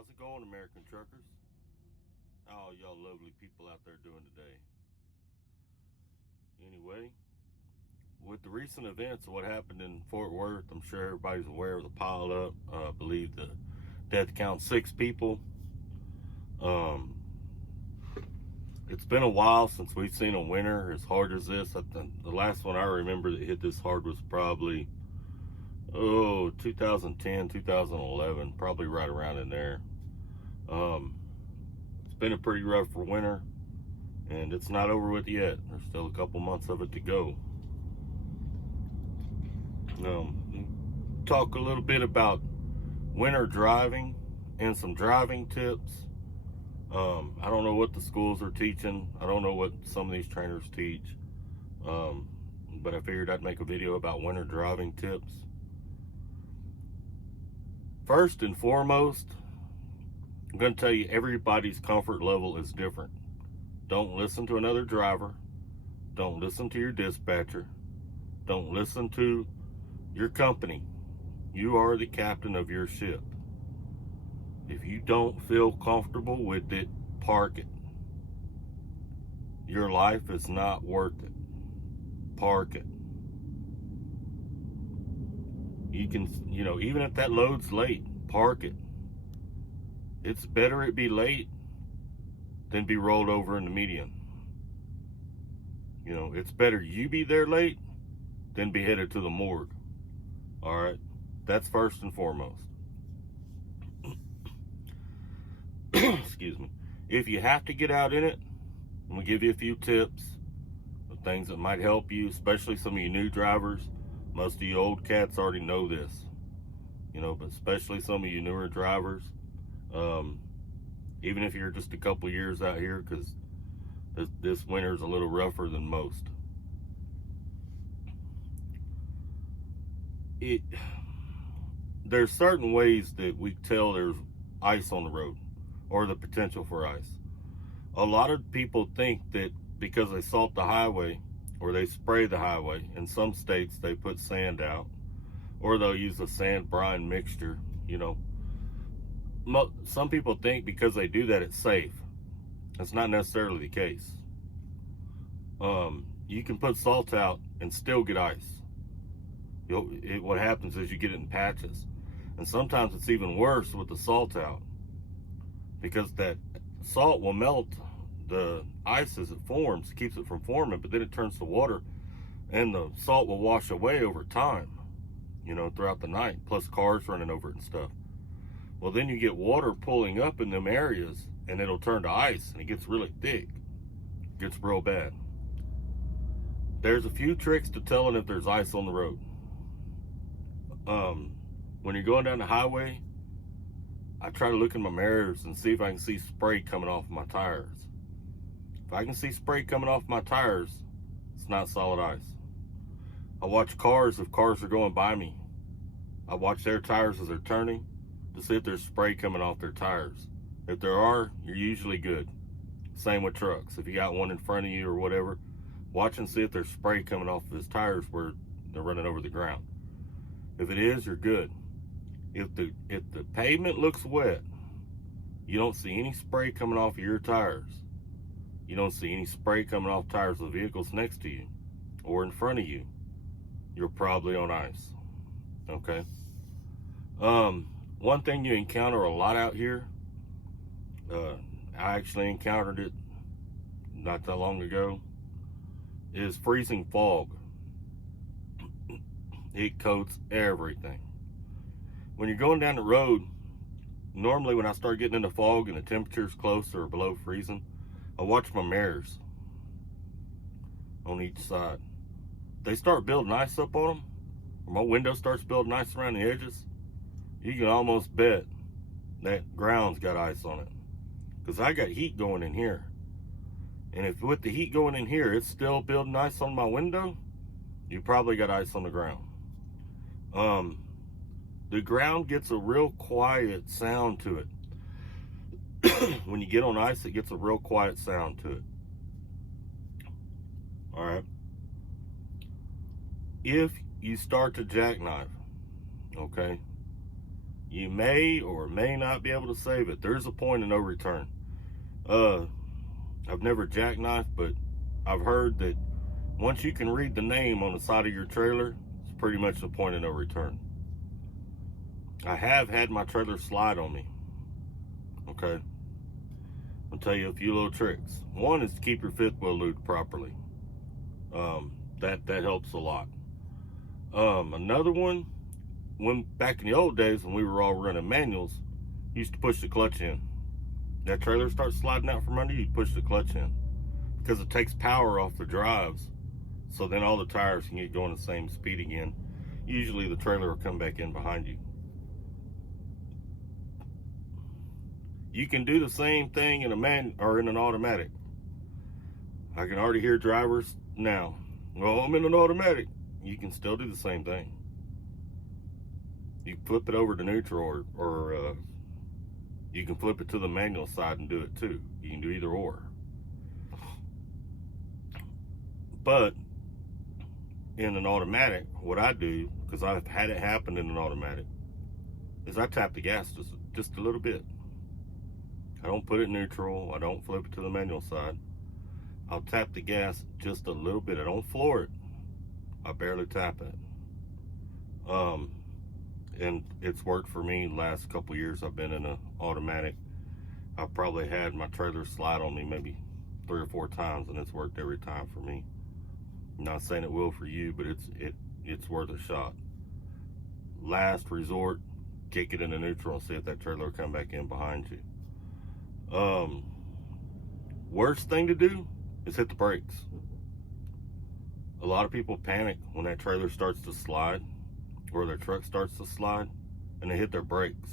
How's it going, American truckers? How all y'all lovely people out there doing today? Anyway, with the recent events of what happened in Fort Worth, I'm sure everybody's aware of the pileup. I believe the death count 6 people. Um, it's been a while since we've seen a winter as hard as this. The last one I remember that hit this hard was probably 2010, 2011, probably right around in there. It's been a pretty rough winter, and it's not over with yet. There's still a couple months of it to go. Talk a little bit about winter driving and some driving tips. I don't know what the schools are teaching. I don't know what some of these trainers teach. But I figured I'd make a video about winter driving tips. First and foremost, I'm going to tell you everybody's comfort level is different. Don't listen to another driver. Don't listen to your dispatcher. Don't listen to your company. You are the captain of your ship. If you don't feel comfortable with it, park it. Your life is not worth it. Park it. You can, even if that load's late, park it. It's better it be late than be rolled over in the median. It's better you be there late than be headed to the morgue. All right, that's first and foremost. Excuse me. If you have to get out in it, I'm gonna give you a few tips of things that might help you, especially some of you new drivers. Most of you old cats already know this, but especially some of you newer drivers. Even if you're just a couple years out here, because this winter is a little rougher than most. There's certain ways that we tell there's ice on the road or the potential for ice. A lot of people think that because they salt the highway or they spray the highway, in some states they put sand out, or they'll use a sand brine mixture. Some people think because they do that it's safe. That's not necessarily the case. You can put salt out and still get ice. What happens is you get it in patches, and sometimes it's even worse with the salt out, because that salt will melt the ice as it forms, keeps it from forming, but then it turns to water, and the salt will wash away over time, throughout the night, plus cars running over it and stuff. Well, then you get water pulling up in them areas, and it'll turn to ice, and it gets really thick. It gets real bad. There's a few tricks to telling if there's ice on the road. When you're going down the highway, I try to look in my mirrors and see if I can see spray coming off my tires. If I can see spray coming off my tires, it's not solid ice. I watch cars if cars are going by me. I watch their tires as they're turning to see if there's spray coming off their tires. If there are, you're usually good. Same with trucks. If you got one in front of you or whatever, watch and see if there's spray coming off of his tires where they're running over the ground. If it is, you're good. If the pavement looks wet, you don't see any spray coming off of your tires. You don't see any spray coming off tires of the vehicles next to you or in front of you, you're probably on ice. Okay. One thing you encounter a lot out here, I actually encountered it not that long ago, is freezing fog. It coats everything. When you're going down the road, normally when I start getting into fog and the temperature's close or below freezing, I watch my mirrors on each side. They start building ice up on them, or my window starts building ice around the edges, you can almost bet that ground's got ice on it, because I got heat going in here. And if with the heat going in here it's still building ice on my window, you probably got ice on the ground. The ground gets a real quiet sound to it. When you get on ice, it gets a real quiet sound to it. All right. If you start to jackknife, okay, you may or may not be able to save it. There's a point of no return. I've never jackknifed, but I've heard that once you can read the name on the side of your trailer, it's pretty much the point of no return. I have had my trailer slide on me. Okay. I'll tell you a few little tricks. One is to keep your fifth wheel lubed properly. That helps a lot. Another one, when back in the old days when we were all running manuals, you used to push the clutch in. That trailer starts sliding out from under you, push the clutch in, because it takes power off the drives. So then all the tires can get going the same speed again. Usually the trailer will come back in behind you. You can do the same thing in in an automatic. I can already hear drivers now, well, I'm in an automatic. You can still do the same thing. You flip it over to neutral, or you can flip it to the manual side and do it too. You can do either or. But in an automatic, what I do, because I've had it happen in an automatic, is I tap the gas just a little bit. I don't put it neutral. I don't flip it to the manual side. I'll tap the gas just a little bit. I don't floor it. I barely tap it. And it's worked for me the last couple years I've been in an automatic. I've probably had my trailer slide on me maybe 3 or 4 times, and it's worked every time for me. I'm not saying it will for you, but it's worth a shot. Last resort, kick it into neutral and see if that trailer will come back in behind you. Worst thing to do is hit the brakes. A lot of people panic when that trailer starts to slide, or their truck starts to slide, and they hit their brakes.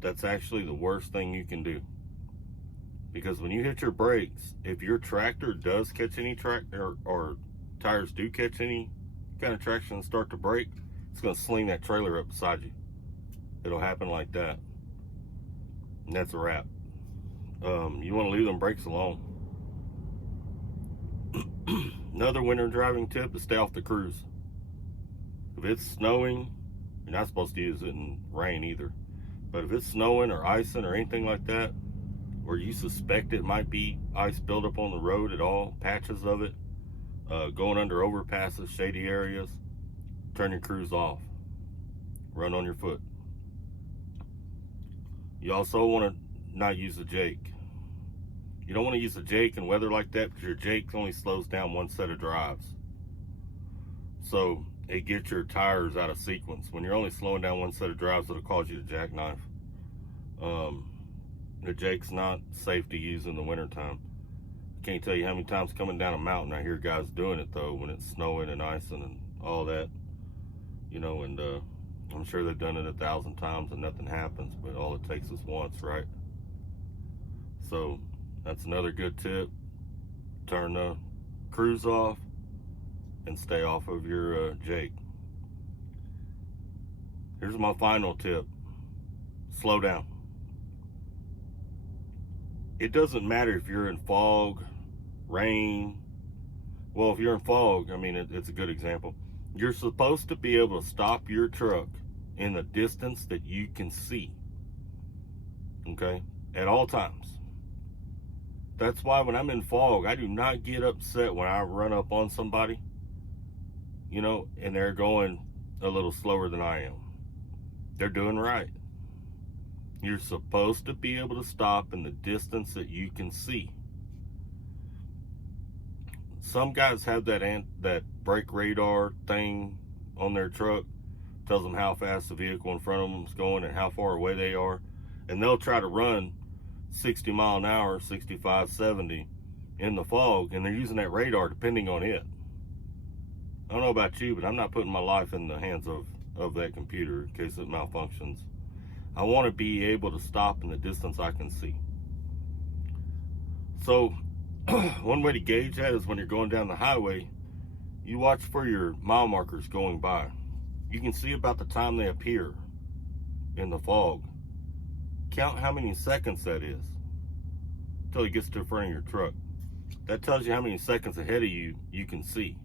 That's actually the worst thing you can do. Because when you hit your brakes, if your tractor does catch any or tires do catch any kind of traction and start to brake, it's going to sling that trailer up beside you. It'll happen like that. And that's a wrap. You want to leave them brakes alone. Another winter driving tip is stay off the cruise. If it's snowing, you're not supposed to use it in rain either. But if it's snowing or icing or anything like that, where you suspect it might be ice buildup on the road at all, patches of it, going under overpasses, shady areas, turn your cruise off. Run on your foot. You also want to not use a Jake. You don't want to use a Jake in weather like that, because your Jake only slows down one set of drives. So it gets your tires out of sequence. When you're only slowing down one set of drives, it'll cause you to jackknife. The Jake's not safe to use in the wintertime. I can't tell you how many times coming down a mountain I hear guys doing it though, when it's snowing and icing and all that. You know, and I'm sure they've done it 1,000 times and nothing happens, but all it takes is once, right? So that's another good tip. Turn the cruise off and stay off of your Jake. Here's my final tip. Slow down. It doesn't matter if you're in fog, rain. Well, if you're in fog, I mean, it's a good example. You're supposed to be able to stop your truck in the distance that you can see. Okay? At all times. That's why when I'm in fog, I do not get upset when I run up on somebody, you know, and they're going a little slower than I am. They're doing right. You're supposed to be able to stop in the distance that you can see. Some guys have that brake radar thing on their truck, tells them how fast the vehicle in front of them is going and how far away they are, and they'll try to run 60 mile an hour, 65, 70 in the fog, and they're using that radar depending on it. I don't know about you, but I'm not putting my life in the hands of that computer in case it malfunctions. I want to be able to stop in the distance I can see. So one way to gauge that is when you're going down the highway, you watch for your mile markers going by. You can see about the time they appear in the fog. Count how many seconds that is until it gets to the front of your truck. That tells you how many seconds ahead of you can see.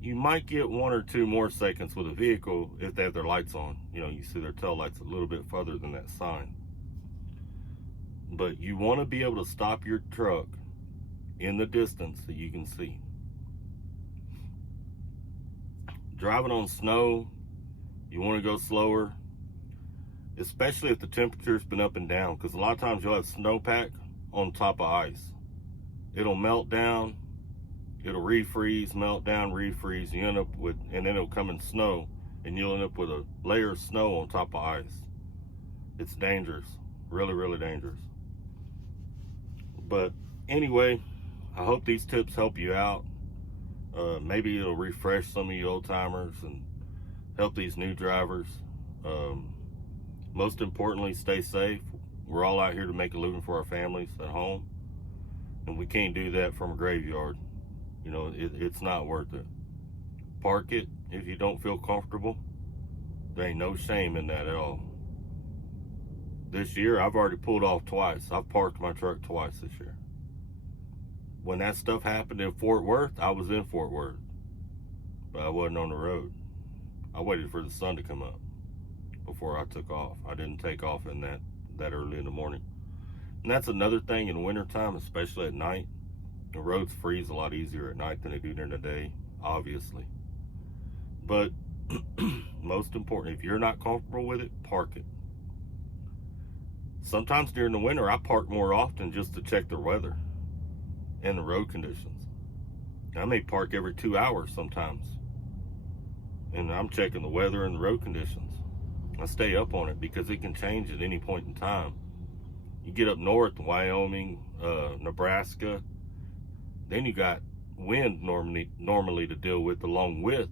You might get 1 or 2 more seconds with a vehicle if they have their lights on. You know, you see their tail lights a little bit further than that sign. But you want to be able to stop your truck in the distance that you can see. Driving on snow, you want to go slower, especially if the temperature's been up and down, because a lot of times you'll have snowpack on top of ice. It'll melt down, it'll refreeze, melt down, refreeze. You end up with, and then it'll come in snow, and you'll end up with a layer of snow on top of ice. It's dangerous, really, really dangerous. But anyway, I hope these tips help you out. Maybe it'll refresh some of you old timers and help these new drivers. Most importantly, stay safe. We're all out here to make a living for our families at home, and we can't do that from a graveyard. You know, it's not worth it. Park it if you don't feel comfortable. There ain't no shame in that at all. This year, I've already pulled off twice. I've parked my truck twice this year. When that stuff happened in Fort Worth, I was in Fort Worth, but I wasn't on the road. I waited for the sun to come up before I took off. I didn't take off in that early in the morning. And that's another thing in wintertime, especially at night. The roads freeze a lot easier at night than they do during the day, obviously. But most important, if you're not comfortable with it, park it. Sometimes during the winter, I park more often just to check the weather and the road conditions. I may park every 2 hours sometimes, and I'm checking the weather and the road conditions. I stay up on it because it can change at any point in time. You get up north, Wyoming, Nebraska, then you got wind normally to deal with, along with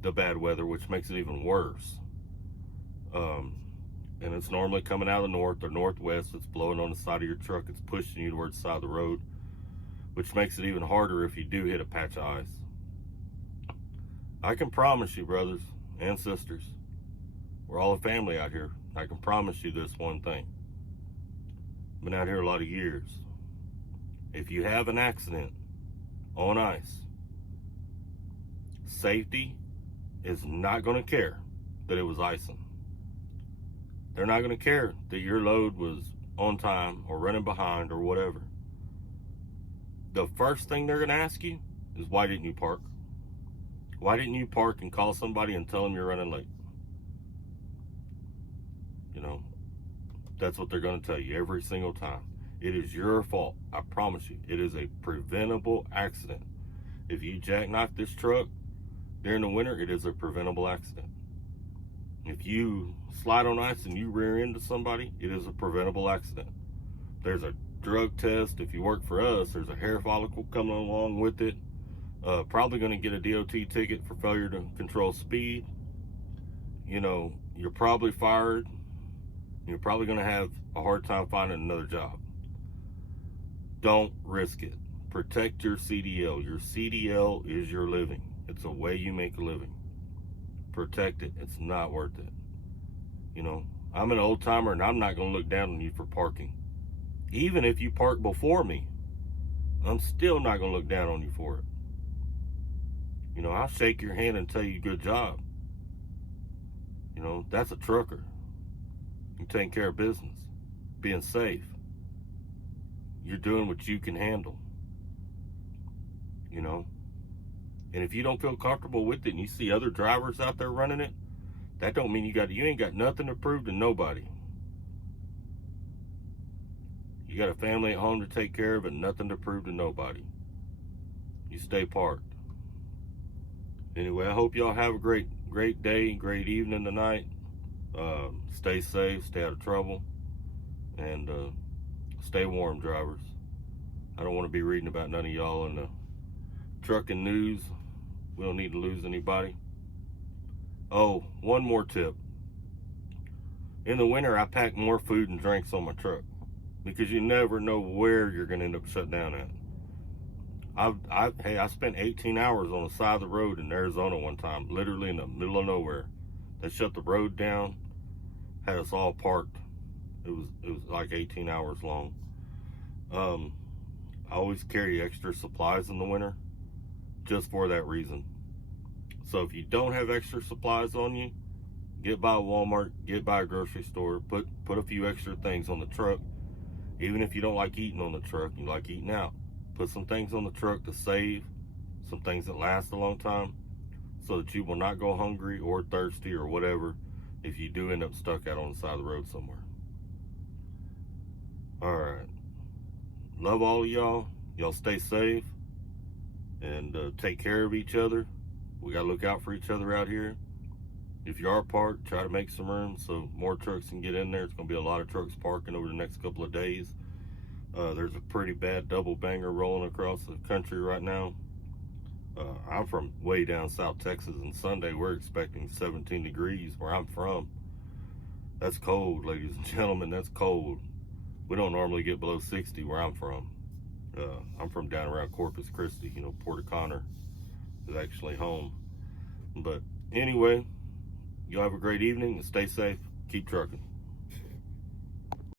the bad weather, which makes it even worse. And it's normally coming out of the north or northwest. It's blowing on the side of your truck. It's pushing you towards the side of the road, which makes it even harder if you do hit a patch of ice. I can promise you, brothers and sisters, we're all a family out here. I can promise you this one thing. I've been out here a lot of years. If you have an accident on ice, safety is not going to care that it was icing. They're not going to care that your load was on time or running behind or whatever. The first thing they're going to ask you is, why didn't you park? Why didn't you park and call somebody and tell them you're running late? You know, that's what they're going to tell you every single time. It is your fault. I promise you, it is a preventable accident. If you jackknife this truck during the winter, it is a preventable accident. If you slide on ice and you rear into somebody, it is a preventable accident. There's a drug test. If you work for us, there's a hair follicle coming along with it. Probably going to get a DOT ticket for failure to control speed. You know, you're probably fired. You're probably going to have a hard time finding another job. Don't risk it. Protect your CDL. Your CDL is your living. It's a way you make a living. Protect it. It's not worth it. You know, I'm an old timer and I'm not going to look down on you for parking. Even if you park before me, I'm still not going to look down on you for it. You know, I'll shake your hand and tell you good job. You know, that's a trucker. You're taking care of business, being safe. You're doing what you can handle. You know, and if you don't feel comfortable with it and you see other drivers out there running it, that don't mean you ain't got nothing to prove to nobody. You got a family at home to take care of and nothing to prove to nobody. You stay parked. Anyway, I hope y'all have a great day, great evening tonight. Stay safe, stay out of trouble, and stay warm, drivers. I don't want to be reading about none of y'all in the trucking news. We don't need to lose anybody. Oh, one more tip. In the winter, I pack more food and drinks on my truck because you never know where you're going to end up shut down at. I spent 18 hours on the side of the road in Arizona one time, literally in the middle of nowhere. They shut the road down, had us all parked. It was like 18 hours long. I always carry extra supplies in the winter just for that reason. So if you don't have extra supplies on you, get by a Walmart, get by a grocery store, put a few extra things on the truck. Even if you don't like eating on the truck, you like eating out, put some things on the truck to save, some things that last a long time, so that you will not go hungry or thirsty or whatever if you do end up stuck out on the side of the road somewhere. All right. Love all of y'all. Y'all stay safe and take care of each other. We got to look out for each other out here. If you are parked, try to make some room so more trucks can get in there. It's going to be a lot of trucks parking over the next couple of days. There's a pretty bad double banger rolling across the country right now. I'm from way down South Texas, and Sunday we're expecting 17 degrees where I'm from. That's cold, ladies and gentlemen. That's cold. We don't normally get below 60 where I'm from. I'm from down around Corpus Christi. You know, Port O'Connor is actually home. But anyway, y'all have a great evening and stay safe. Keep trucking.